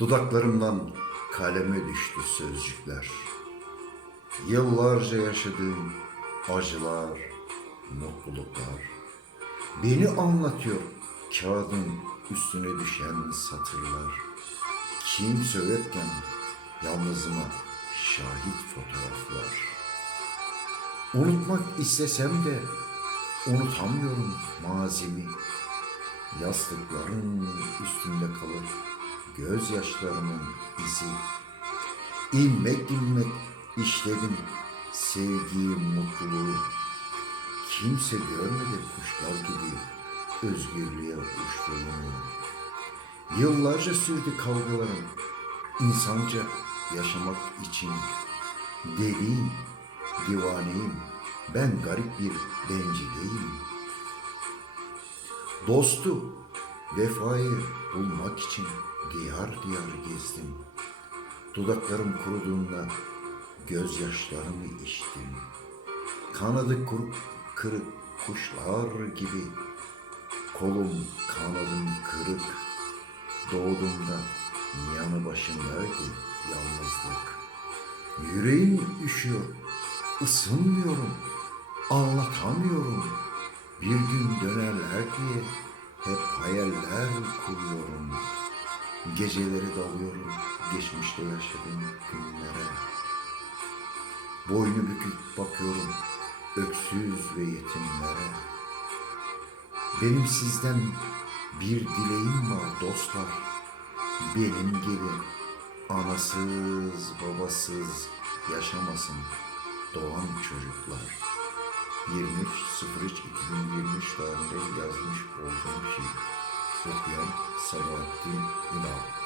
Dudaklarımdan kaleme düştü sözcükler. Yıllarca yaşadığım acılar, mutluluklar. Beni anlatıyor kağıdın üstüne düşen satırlar. Kimse yokken yalnızıma şahit fotoğraflar. Unutmak istesem de unutamıyorum mazimi. Yastıkların üstünde kalır gözyaşlarımın izi. İlmek ilmek işledim sevgiyi, mutluluğu. Kimse görmedi kuşlar gibi özgürlüğe uçtuğumu. Yıllarca sürdü kavgalarım insanca yaşamak için. Deliyim, divaneyim, ben garip bir bencileyim. Dostu, vefayı bulmak için diyar diyar gezdim. Dudaklarım kuruduğunda gözyaşlarımı içtim. Kanadı kuru, kırık kuşlar gibi kolum kanadım kırık. Doğduğumda yanı başımdaydı yalnızlık. Yüreğim üşüyor, ısınmıyorum, anlatamıyorum. Bir gün dönerler diye hep hayaller kuruyorum. Geceleri dalıyorum geçmişte yaşadığım günlere. Boynu bükük bakıyorum öksüz ve yetimlere. Benim sizden bir dileğim var dostlar. Benim gibi anasız babasız yaşamasın doğan çocuklar. 23.03.2023 tarihinde o que soğuktu, o Sabahattin não.